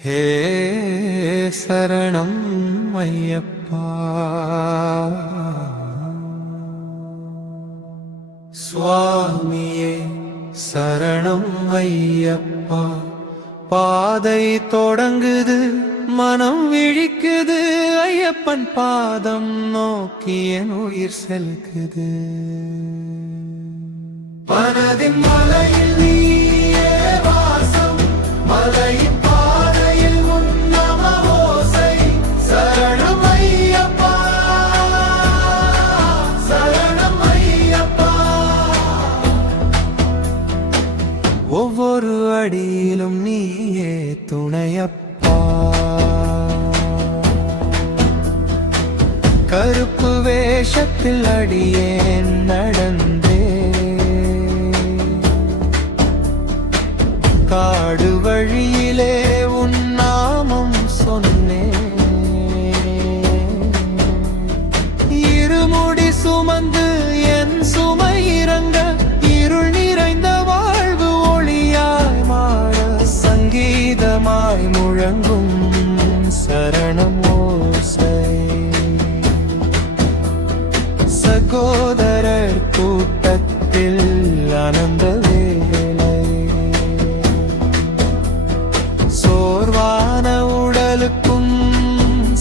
हे शरणं अय्यप्पा स्वामिये शरणं अय्यप्पा பாதை தொடங்குது மனம் விழிக்குது ஐயப்பன் பாதம் நோக்கி என் உயிர் செல்குது மனதின் மலையில் நீயே வாசம் மலையின் பாதையில் உன் நம ஓசை சரணம் ஐயப்பா சரணம் ஐயப்பா ஒவ்வொரு அடியிலும் நீயே துணையப்பா கருப்பு வேஷத்தில் அடியேன் நடந்தே காடு வழியிலே உன் நாமம் சொன்னேன் இருமுடி சுமந்து என் சுமை இறங்க இருள் நிறைந்த வாழ்வு ஒளியாய் மாற சங்கீதமாய் முழங்கும் சரணம் ஓசை சகோதரர் கூட்டத்தில் ஆனந்த வேலை சோர்வான உடலுக்கும்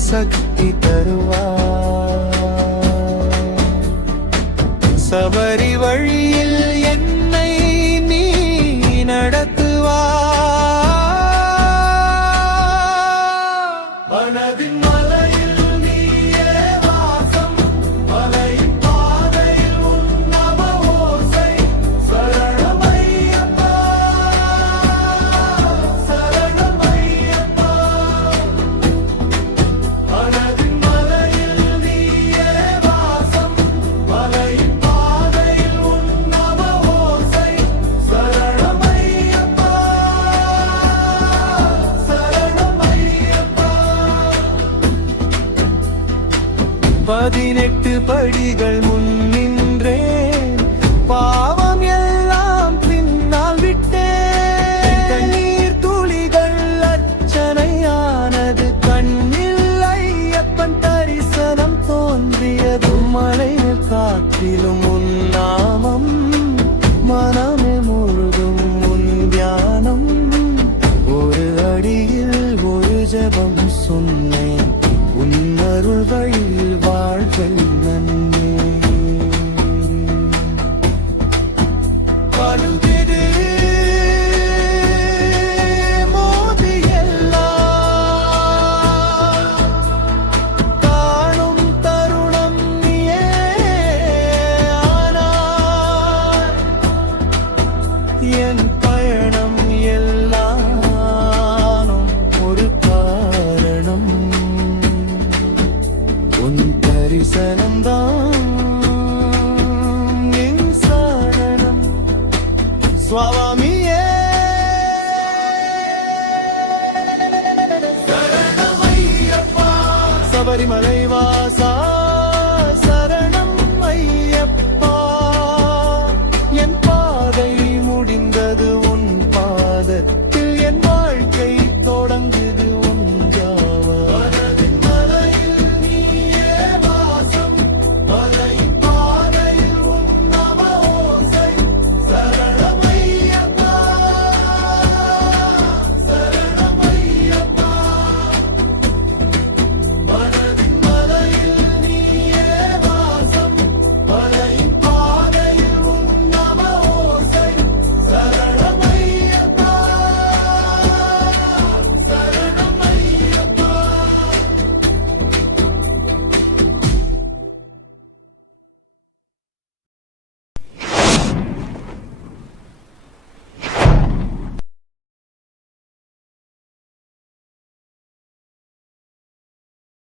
சக்தி தருவார் சபரி வழியில் என்னை நீ நடத்துவார் மனதின் மலையில் நீயே வாசம் மலையின் பாதையில் உன் நம ஓசை சரணம் ஐயப்பா சரணம் ஐயப்பா மனதின் மலையில் நீயே வாசம் மலையின் பாதையில் உன் நம ஓசை சரணம் ஐயப்பா சரணம் ஐயப்பா 18 படிகள் முன் நின்றேன் பாவம் எல்லாம் பின்னால் விட்டேன் தண்ணீர் துளிகள் அர்ச்சனையானது கண்ணில் ஐயப்பன் தரிசனம் தோன்றியது மலையில் காற்றிலும் உன் நாமம் மனமே முழுதும் உன் தியானம் ஒரு அடியில் ஒரு ஜெபம் சொன்னேன் உன் அருள் வழியில் வாழ்கள் நன்னே பழுதிடு மோதி எல்லாம் காணும் தருணம் நீயே ஆனாய் என் பயணம் எல்லாம் ஒரு காரணம் உன் தரிசனம்தான் என் சரணம் சுவாமியே சரணம் ஐயப்பா சபரிமலை வாசா